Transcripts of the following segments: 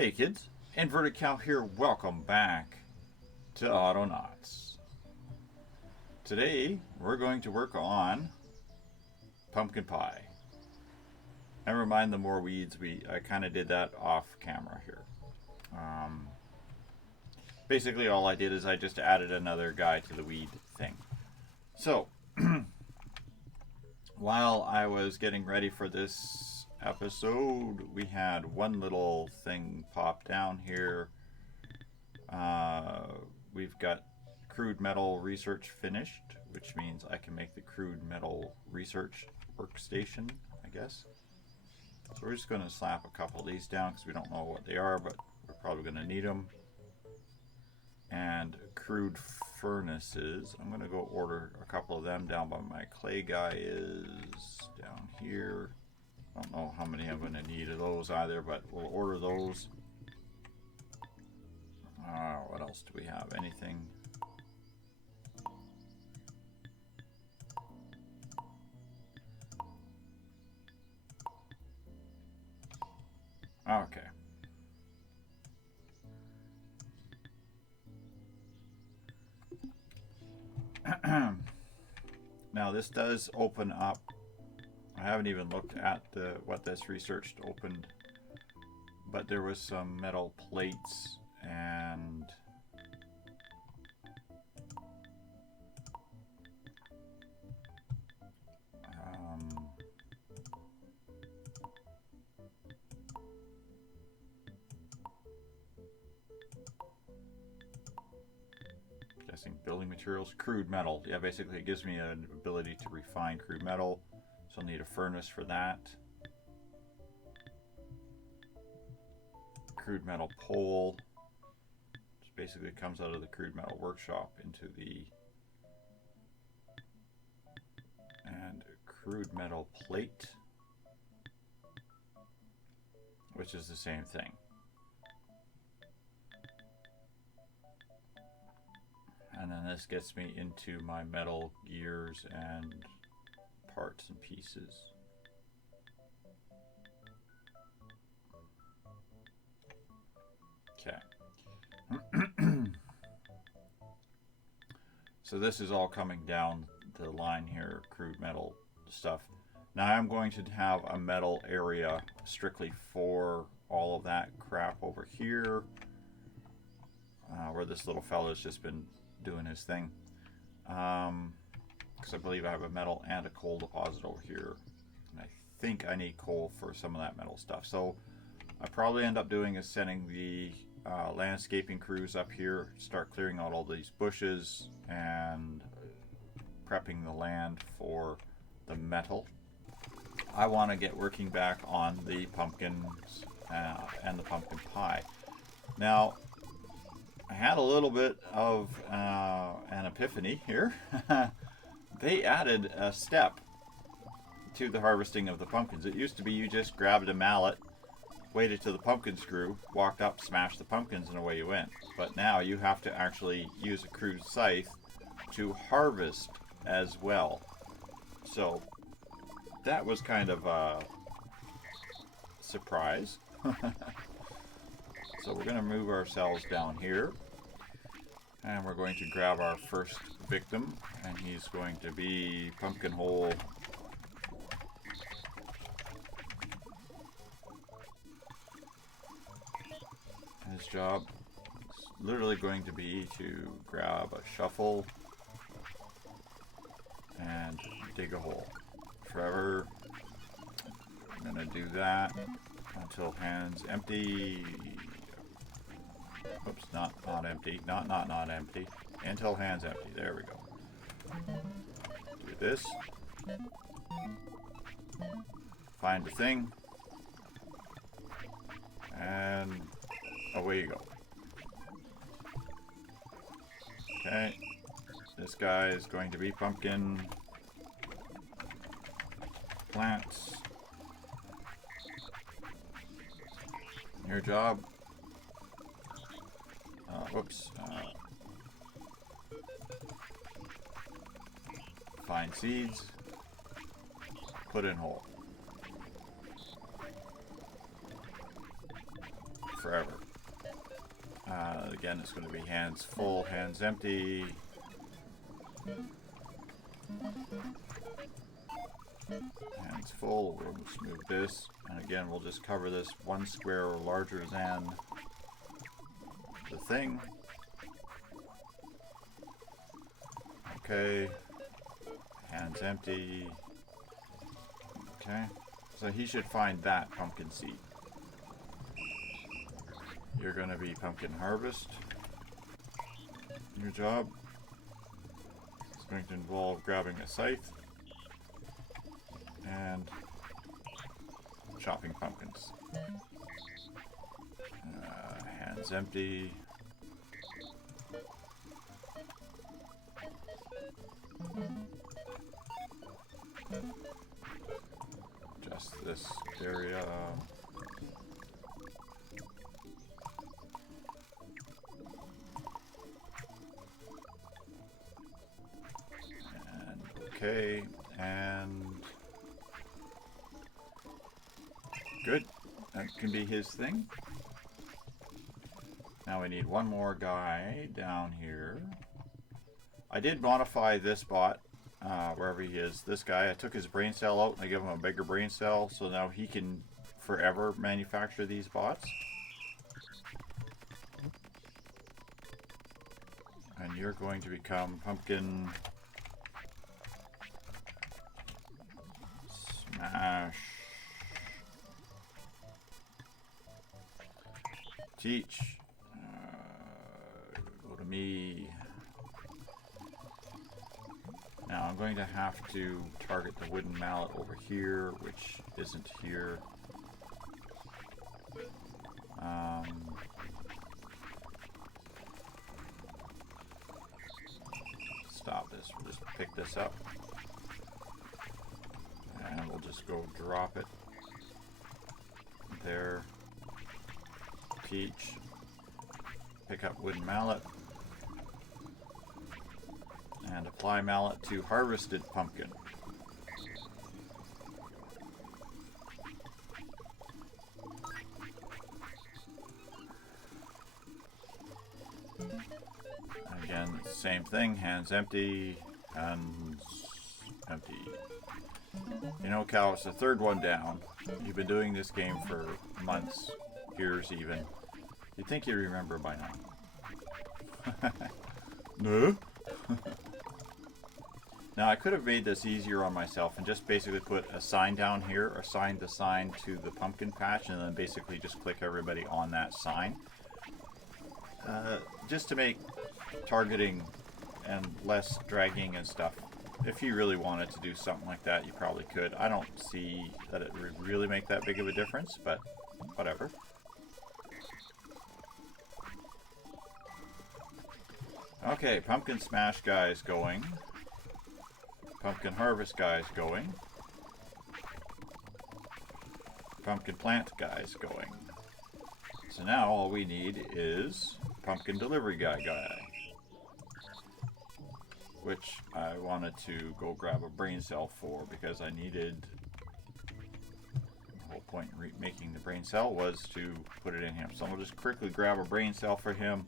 Hey kids, Inverted Cow here. Welcome back to Autonauts. Today we're going to work on pumpkin pie. Never mind the more weeds. I kind of did that off camera here. Basically all I did is I just added another guy to the weed thing. So while I was getting ready for this episode, we had one little thing pop down here. We've got crude metal research finished, which means I can make the crude metal research workstation, I guess. So we're just going to slap a couple of these down because we don't know what they are, but we're probably going to need them. And crude furnaces, I'm going to go order a couple of them down by my clay guy is down here. I don't know how many I'm going to need of those either, but we'll order those. What else do we have? Anything? Okay. Now this does open up. I haven't even looked at what this research opened, but there was some metal plates and guessing building materials, crude metal. Yeah, basically it gives me an ability to refine crude metal. So I'll need a furnace for that. Crude metal pole. Which basically comes out of the crude metal workshop into the... And crude metal plate. Which is the same thing. And then this gets me into my metal gears and parts and pieces. Okay. So this is all coming down the line here, crude metal stuff. Now I'm going to have a metal area strictly for all of that crap over here, where this little fella's just been doing his thing. Because I believe I have a metal and a coal deposit over here. And I think I need coal for some of that metal stuff. So I probably end up doing is sending the landscaping crews up here, start clearing out all these bushes and prepping the land for the metal. I want to get working back on the pumpkins and the pumpkin pie. Now, I had a little bit of an epiphany here. They added a step to the harvesting of the pumpkins. It used to be you just grabbed a mallet, waited till the pumpkins grew, walked up, smashed the pumpkins, and away you went. But now you have to actually use a crude scythe to harvest as well. So that was kind of a surprise. So we're going to move ourselves down here. And we're going to grab our first victim, and he's going to be Pumpkin Hole. His job is literally going to be to grab a shovel and dig a hole. Trevor, I'm going to do that until hands empty. Oops, not empty. Not empty. Until hands empty. There we go. Do this. Find the thing. And away you go. Okay. This guy is going to be pumpkin. Plants. Your job. Whoops. Find seeds. Put in hole. forever. Again, it's going to be hands full, hands empty. Hands full. We'll just move this. And again, we'll just cover this 1 square or larger than the thing. Okay. Hands empty. Okay. So he should find that pumpkin seed. You're going to be pumpkin harvest. Your job is going to involve grabbing a scythe and chopping pumpkins. Hands empty. Just this area. And okay, and good. That can be his thing. Now we need one more guy down here. I did modify this bot, wherever he is. This guy, I took his brain cell out and I gave him a bigger brain cell, so now he can forever manufacture these bots. And you're going to become pumpkin smash. Teach. Go to me. Now I'm going to have to target the wooden mallet over here, which isn't here. Stop this. We'll just pick this up. And we'll just go drop it there. Teach. Pick up wooden mallet. And apply mallet to harvested pumpkin. Again, same thing, hands empty, hands empty. You know, Cal, it's the third one down. You've been doing this game for months, years even. You'd think you'd remember by now. No? Now I could have made this easier on myself and just basically put a sign down here, assign the sign to the pumpkin patch, and then basically just click everybody on that sign. Just to make targeting and less dragging and stuff. If you really wanted to do something like that, you probably could. I don't see that it would really make that big of a difference, but whatever. Okay, pumpkin smash guys going. Pumpkin harvest guys going. Pumpkin plant guys going. So now all we need is pumpkin delivery guy. Which I wanted to go grab a brain cell for because I needed... The whole point in making the brain cell was to put it in him. So I'll just quickly grab a brain cell for him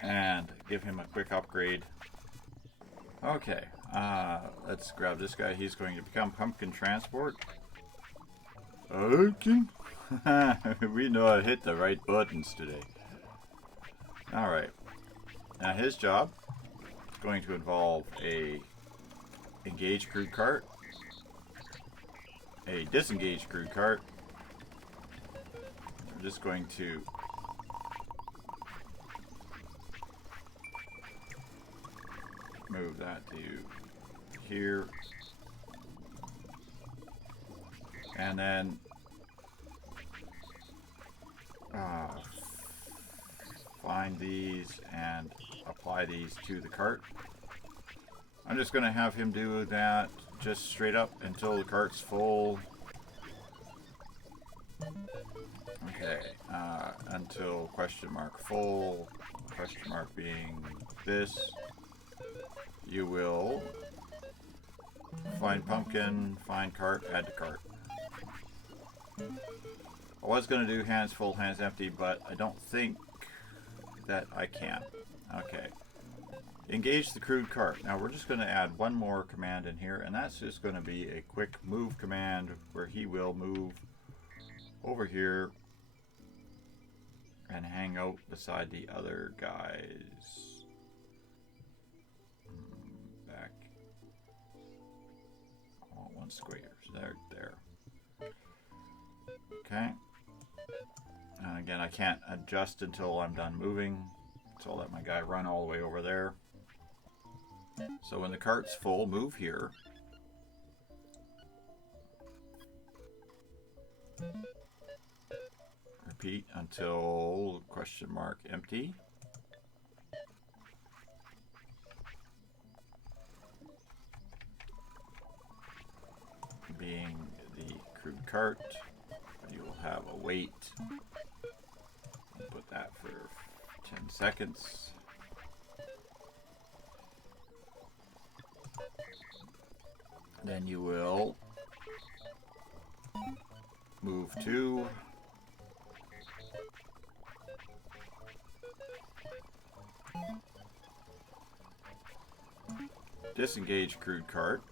and give him a quick upgrade. Okay, let's grab this guy. He's going to become pumpkin transport. Okay. We know I hit the right buttons today. Alright. Now his job is going to involve a engaged crude cart, a disengaged crude cart. We're just going to move that to here, and then find these and apply these to the cart. I'm just going to have him do that just straight up until the cart's full. Okay, until question mark full, question mark being this. You will find pumpkin, find cart, add to cart. I was going to do hands full, hands empty, but I don't think that I can. Okay. Engage the crewed cart. Now we're just going to add one more command in here, and that's just going to be a quick move command where he will move over here and hang out beside the other guys. Back. Oh, one square. There. Okay. And again, I can't adjust until I'm done moving, so I'll let my guy run all the way over there. So when the cart's full, move here. Repeat until question mark empty. Being the crude cart, you will have a wait. I'll put that for 10 seconds. Then you will move to disengage crude cart.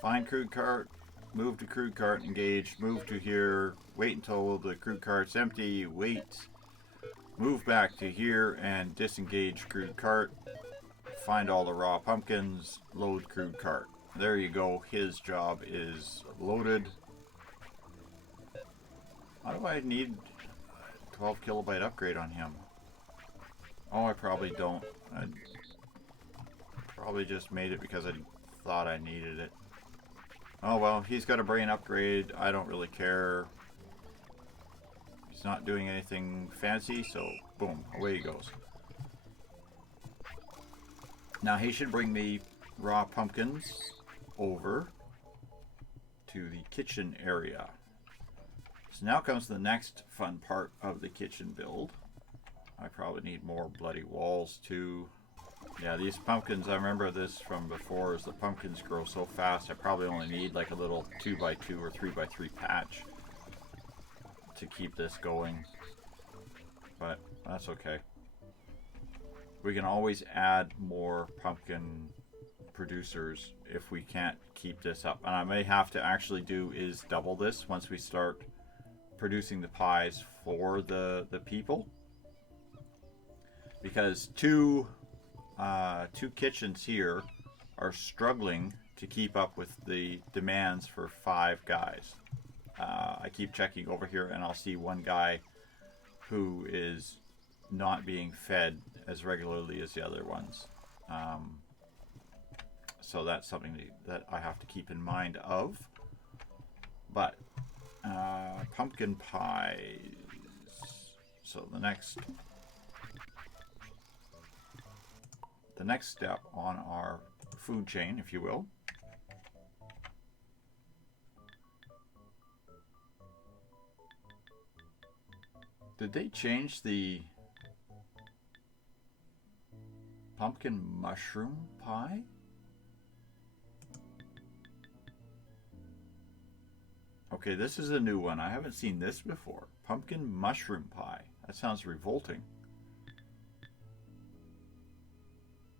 Find crude cart, move to crude cart, engage, move to here, wait until the crude cart's empty, wait, move back to here and disengage crude cart, find all the raw pumpkins, load crude cart. There you go, his job is loaded. Why do I need a 12 kilobyte upgrade on him? Oh, I probably don't. I probably just made it because I thought I needed it. Oh well, he's got a brain upgrade. I don't really care. He's not doing anything fancy, so boom, away he goes. Now he should bring me raw pumpkins over to the kitchen area. So now comes the next fun part of the kitchen build. I probably need more bloody walls too. Yeah, these pumpkins, I remember this from before, is the pumpkins grow so fast I probably only need like a little 2x2 or 3x3 patch to keep this going. But that's okay. We can always add more pumpkin producers if we can't keep this up. And I may have to actually do is double this once we start producing the pies for the people. Because two kitchens here are struggling to keep up with the demands for 5 guys. I keep checking over here and I'll see one guy who is not being fed as regularly as the other ones. So that's something that I have to keep in mind of. But pumpkin pies. So the next step on our food chain, if you will, did they change the pumpkin mushroom pie? Okay, this is a new one. I haven't seen this before. Pumpkin mushroom pie. That sounds revolting.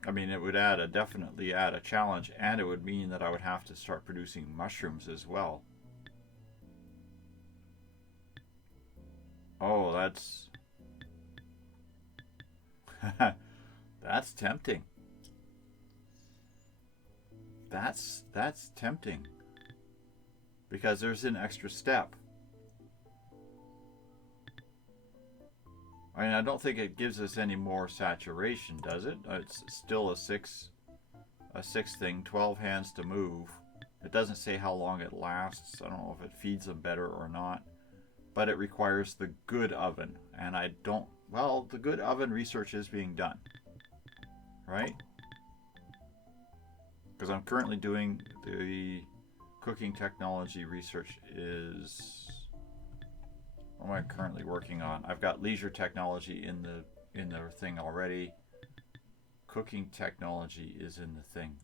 I mean, it would definitely add a challenge, and it would mean that I would have to start producing mushrooms as well. Oh, that's that's tempting. That's tempting. Because there's an extra step. I mean, I don't think it gives us any more saturation, does it? It's still a six thing, 12 hands to move. It doesn't say how long it lasts. I don't know if it feeds them better or not. But it requires the good oven. And I don't... Well, the good oven research is being done. Right? Because I'm currently doing the cooking technology research is... What am I currently working on? I've got leisure technology in the thing already. Cooking technology is in the thing.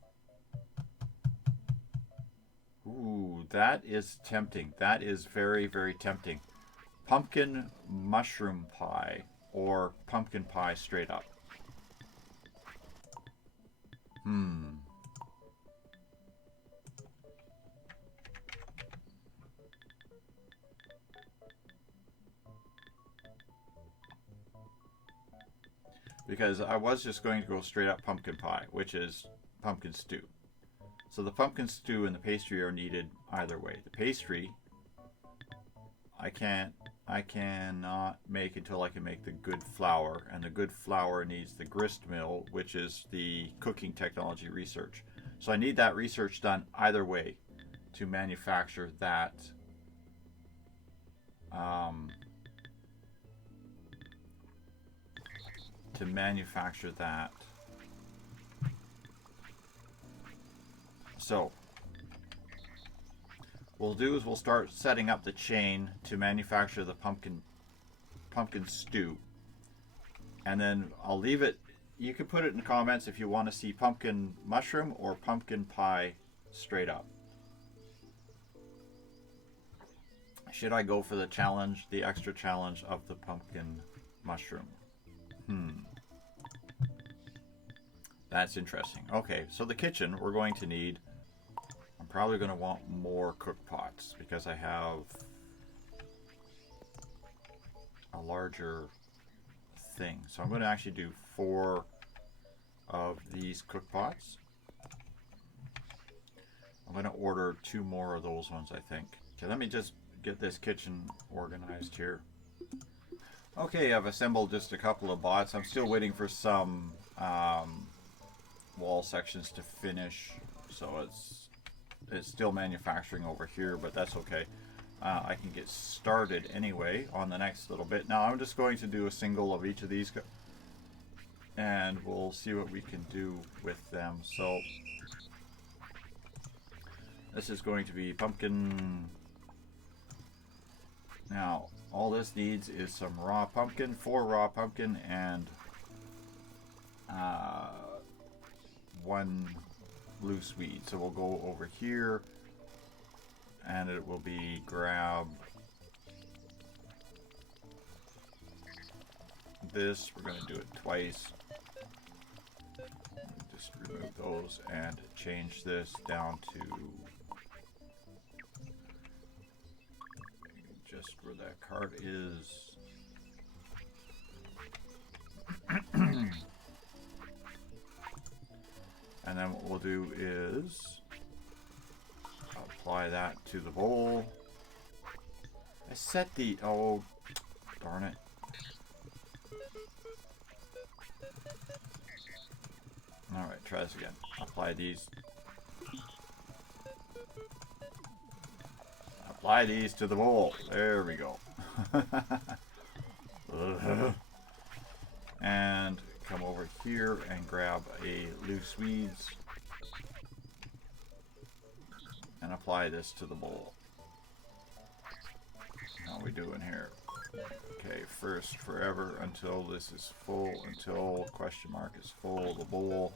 Ooh, that is tempting. That is very, very tempting. pumpkin mushroom pie or pumpkin pie straight up. Because I was just going to go straight up pumpkin pie, which is pumpkin stew. So the pumpkin stew and the pastry are needed either way. The pastry, I cannot make until I can make the good flour, and the good flour needs the grist mill, which is the cooking technology research. So I need that research done either way to manufacture that. So what we'll do is we'll start setting up the chain to manufacture the pumpkin stew, and then I'll leave it. You can put it in the comments if you want to see pumpkin mushroom or pumpkin pie straight up. Should I go for the challenge, the extra challenge of the pumpkin mushroom? That's interesting. Okay, so the kitchen, we're going to need, I'm probably going to want more cook pots because I have a larger thing. So I'm going to actually do 4 of these cook pots. I'm going to order 2 more of those ones, I think. Okay, let me just get this kitchen organized here. Okay, I've assembled just a couple of bots. I'm still waiting for some wall sections to finish, so it's still manufacturing over here, but that's okay. I can get started anyway on the next little bit. Now I'm just going to do a single of each of these, and we'll see what we can do with them. So this is going to be pumpkin. Now all this needs is some raw pumpkin, 4 raw pumpkin, and 1 loose weed. So we'll go over here, and it will be grab this. We're going to do it twice. Just remove those and change this down to just where that card is. And then what we'll do is apply that to the bowl. I set the, oh darn it. Alright, try this again. Apply these. Apply these to the bowl. There we go. And come over here and grab a loose weeds and apply this to the bowl. How are we doing here? Okay, first forever until this is full, until question mark is full, the bowl.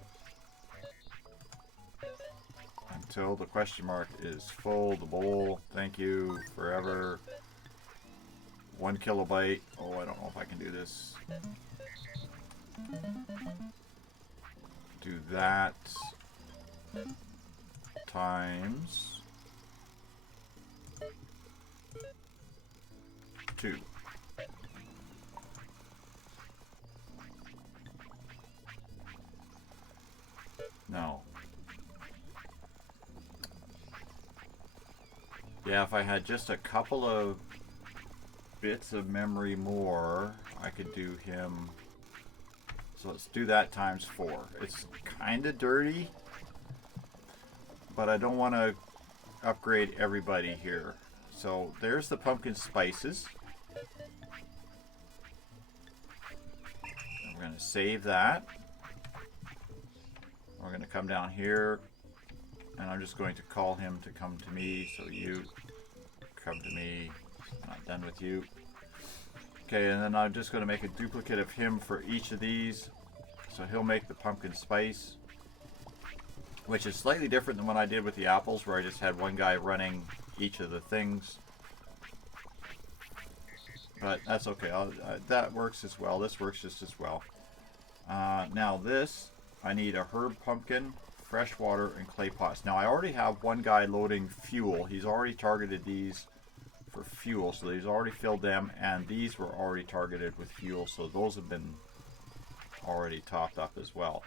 Until the question mark is full, the bowl. Thank you, forever. 1 kilobyte. Oh, I don't know if I can do this. Do that times 2. No. Yeah, if I had just a couple of bits of memory more, I could do him. So let's do that times 4. It's kind of dirty, but I don't want to upgrade everybody here. So there's the pumpkin spices. We're going to save that. We're going to come down here, and I'm just going to call him to come to me. So you come to me. I'm not done with you. Okay, and then I'm just going to make a duplicate of him for each of these. So he'll make the pumpkin spice, which is slightly different than what I did with the apples, where I just had one guy running each of the things. but that's okay. That works as well. This works just as well. Now this, I need a herb pumpkin, fresh water, and clay pots. Now I already have one guy loading fuel. He's already targeted these for fuel, so he's already filled them, and these were already targeted with fuel, so those have been already topped up as well.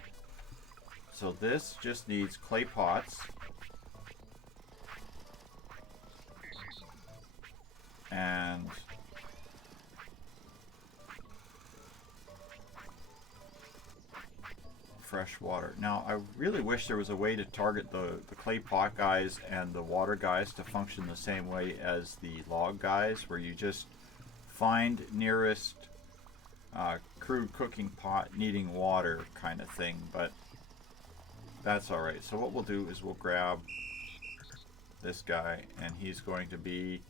So this just needs clay pots and fresh water. Now I really wish there was a way to target the clay pot guys and the water guys to function the same way as the log guys, where you just find nearest crude cooking pot needing water kind of thing, but that's alright. So what we'll do is we'll grab this guy, and he's going to be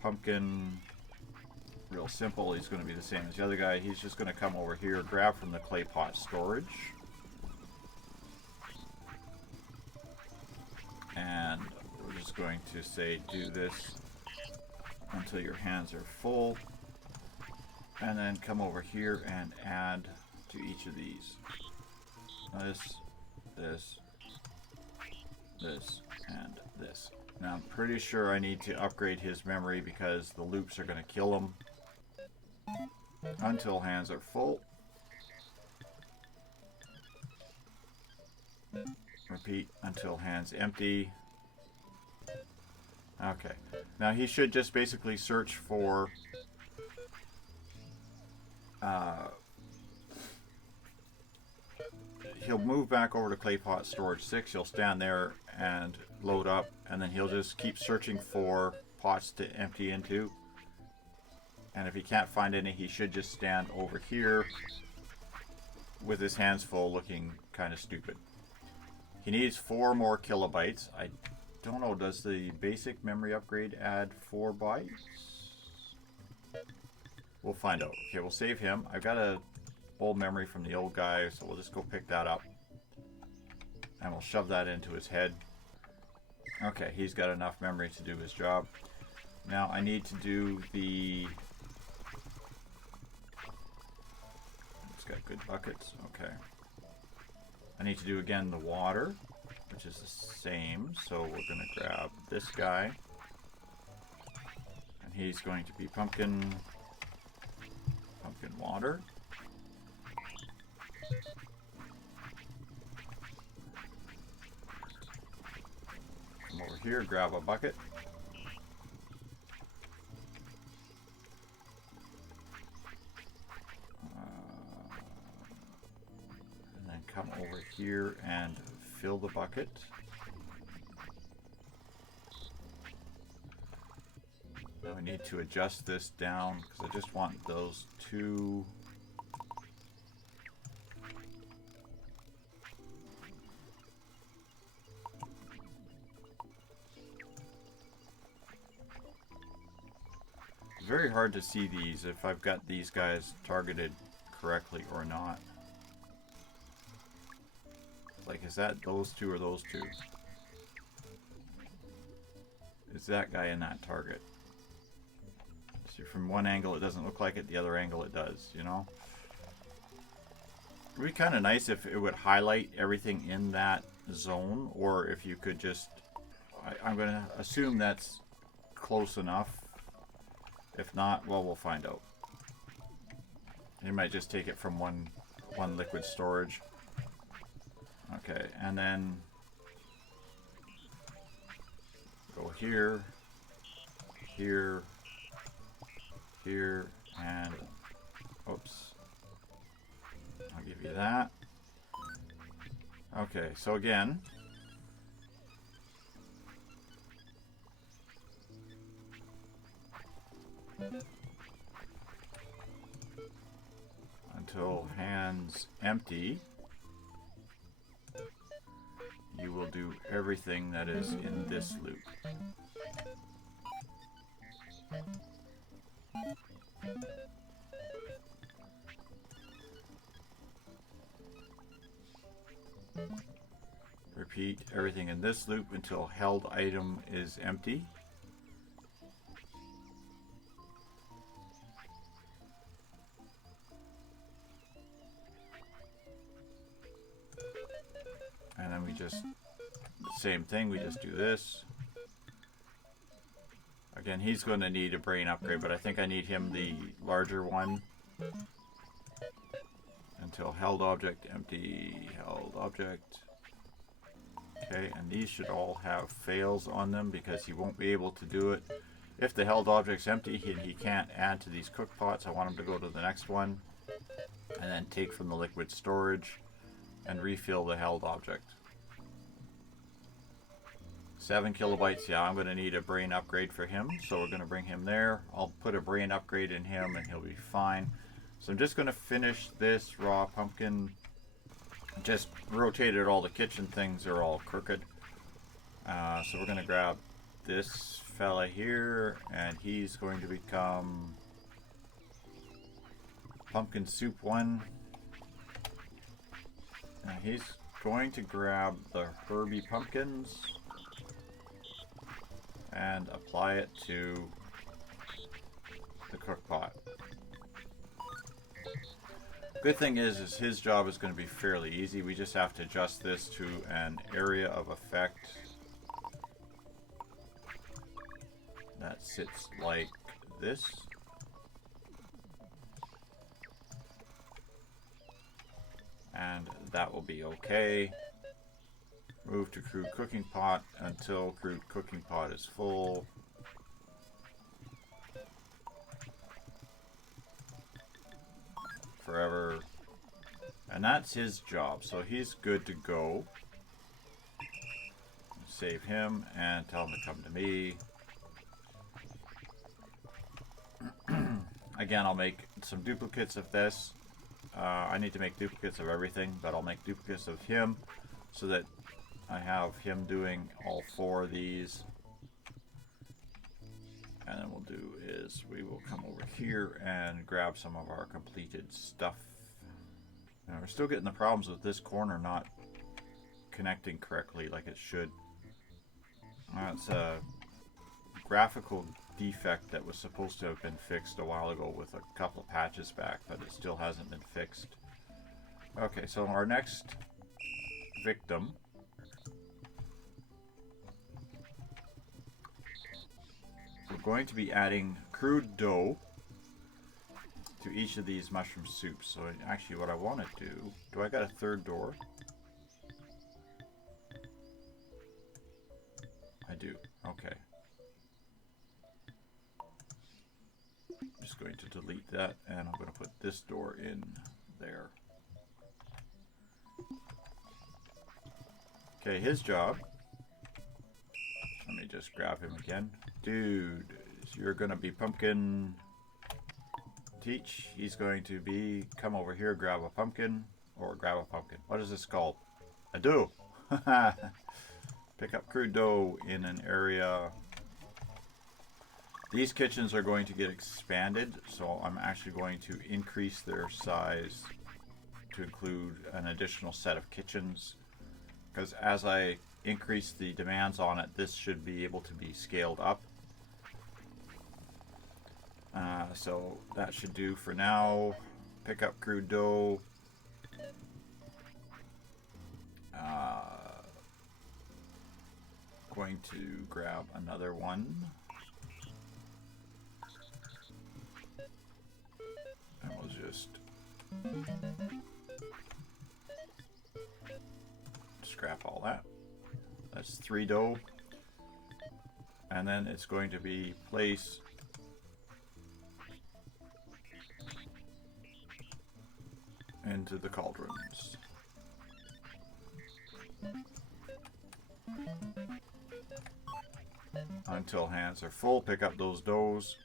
pumpkin, real simple. He's going to be the same as the other guy. He's just going to come over here, grab from the clay pot storage, and we're just going to say do this until your hands are full, and then come over here and add to each of these this, and this. Now I'm pretty sure I need to upgrade his memory because the loops are going to kill him until hands are full. Repeat until hands empty. Okay. Now he should just basically search for he'll move back over to clay pot storage 6. He'll stand there and load up, and then he'll just keep searching for pots to empty into. And if he can't find any, he should just stand over here with his hands full, looking kind of stupid. He needs 4 more kilobytes. I don't know, does the basic memory upgrade add 4 bytes? We'll find out. Okay, we'll save him. I've got a old memory from the old guy, so we'll just go pick that up. And we'll shove that into his head. Okay, he's got enough memory to do his job. Now I need to do the... It's got good buckets. Okay. I need to do again the water, which is the same. So we're going to grab this guy. And he's going to be pumpkin water. Come over here, grab a bucket. And then come over here and fill the bucket. Now we need to adjust this down because I just want those 2. It's very hard to see these if I've got these guys targeted correctly or not. Like, is that those 2 or those 2? Is that guy in that target? See, from one angle it doesn't look like it, the other angle it does, you know? It would be kind of nice if it would highlight everything in that zone, or if you could just... I'm going to assume that's close enough. If not, well, we'll find out. You might just take it from one liquid storage. Okay, and then go here, here, here, and oops. I'll give you that. Okay, so again, until hands empty, you will do everything that is in this loop. Repeat everything in this loop until held item is empty. then we just, same thing, we just do this. Again, he's going to need a brain upgrade, but I think I need him the larger one. Until held object, empty, held object. Okay, and these should all have fails on them because he won't be able to do it. If the held object's empty, he can't add to these cook pots. I want him to go to the next one and then take from the liquid storage and refill the held object. 7 kilobytes, yeah, I'm going to need a brain upgrade for him, so we're going to bring him there. I'll put a brain upgrade in him and he'll be fine. So I'm just going to finish this raw pumpkin. Just rotated all the kitchen things, are all crooked. So we're going to grab this fella here, and he's going to become Pumpkin Soup 1. Now he's going to grab the herby pumpkins and apply it to the cook pot. Good thing is his job is going to be fairly easy. We just have to adjust this to an area of effect that sits like this. And that will be okay. Move to crude cooking pot until crude cooking pot is full. Forever. And that's his job, so he's good to go. Save him and tell him to come to me. Again, I'll make some duplicates of this. I need to make duplicates of everything, but I'll make duplicates of him so that I have him doing all 4 of these. And then we'll do is we will come over here and grab some of our completed stuff. Now we're still getting the problems with this corner not connecting correctly like it should. It's a graphical defect that was supposed to have been fixed a while ago with a couple of patches back, but it still hasn't been fixed. Okay, so our next victim we're going to be adding crude dough to each of these mushroom soups. So actually what I want to do I got a third door? I do, okay. I'm just going to delete that and I'm going to put this door in there. Okay, his job. Let me just grab him again. Dude, you're going to be Pumpkin Teach. He's going to be, come over here, grab a pumpkin, or grab a pumpkin. What is this called? A dough. Pick up crude dough in an area. These kitchens are going to get expanded, so I'm actually going to increase their size to include an additional set of kitchens. Because as I increase the demands on it, this should be able to be scaled up. So that should do for now. Pick up crude dough. Going to grab another one. And we'll just scrap all that. That's 3 dough. And then it's going to be place into the cauldrons. Until hands are full, pick up those doughs.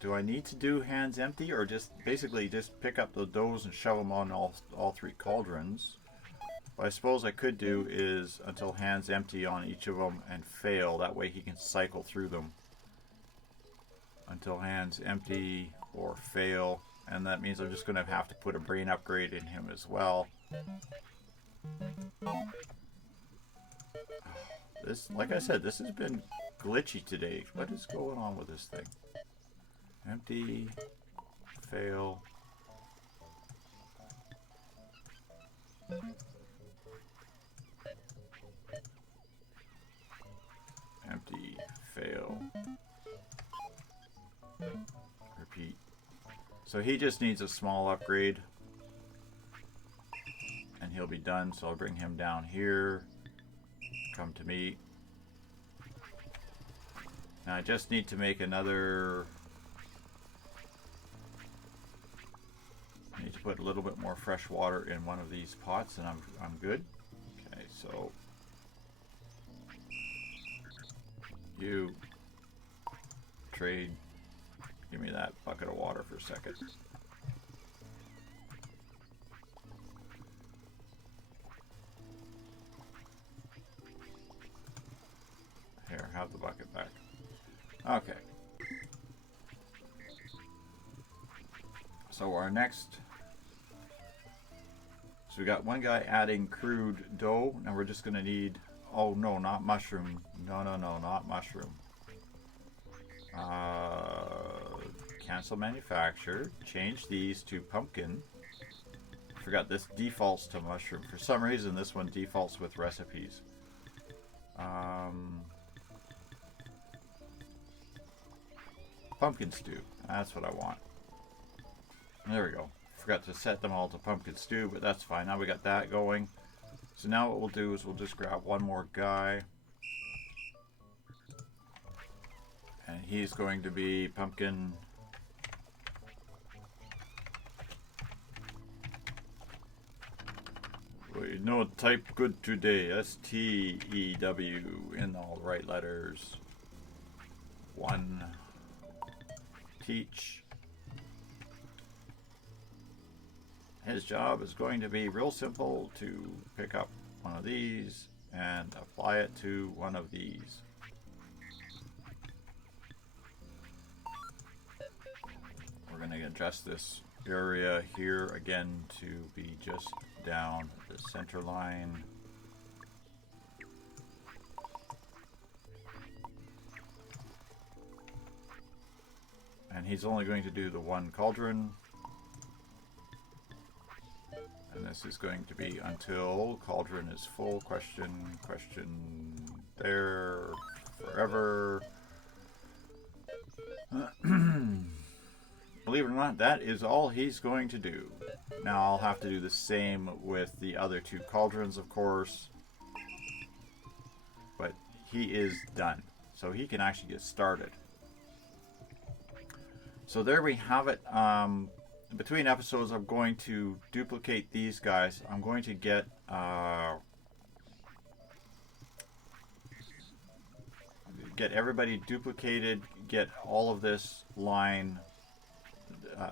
Do I need to do hands empty, or just basically just pick up the doughs and shove them on all 3 cauldrons? What I suppose I could do is until hands empty on each of them and fail. That way he can cycle through them until hands empty or fail, and that means I'm just going to have to put a brain upgrade in him as well. This, like I said, this has been glitchy today. What is going on with this thing? Empty. Fail. Empty. Fail. Repeat. So he just needs a small upgrade. And he'll be done. So I'll bring him down here. Come to me. Now I just need to make another... I need to put a little bit more fresh water in one of these pots and I'm good. Okay, so you trade, give me that bucket of water for a second. Here, have the bucket back. Okay. So our next, so we got one guy adding crude dough. Now we're just going to need, oh no, not mushroom. No, not mushroom. Cancel manufacture. Change these to pumpkin. Forgot this defaults to mushroom. For some reason this one defaults with recipes. Pumpkin stew. That's what I want. There we go. Forgot to set them all to pumpkin stew, but that's fine. Now we got that going. So now what we'll do is we'll just grab one more guy. And he's going to be pumpkin. We know type good today. S-T-E-W in all the right letters. One. Teach. His job is going to be real simple to pick up one of these and apply it to one of these. We're going to adjust this area here again to be just down the center line. And he's only going to do the one cauldron. And this is going to be until cauldron is full. Question there forever. Believe it or not, that is all he's going to do. Now I'll have to do the same with the other two cauldrons, of course. But he is done. So he can actually get started. So there we have it. Between episodes, I'm going to duplicate these guys. I'm going to get everybody duplicated, get all of this line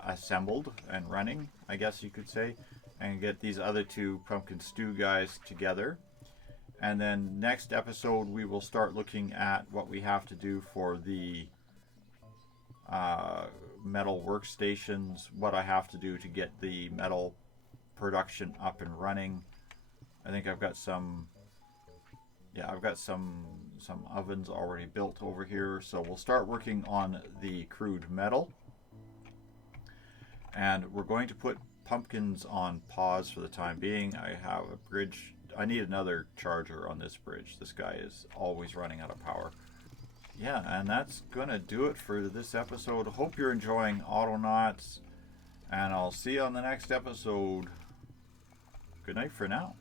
assembled and running, I guess you could say, and get these other two pumpkin stew guys together. And then next episode, we will start looking at what we have to do for the metal workstations, what I have to do to get the metal production up and running. I think I've got some ovens already built over here, so we'll start working on the crude metal. And we're going to put pumpkins on pause for the time being. I have a bridge. I need another charger on this bridge. This guy is always running out of power. Yeah, and that's going to do it for this episode. Hope you're enjoying Autonauts, and I'll see you on the next episode. Good night for now.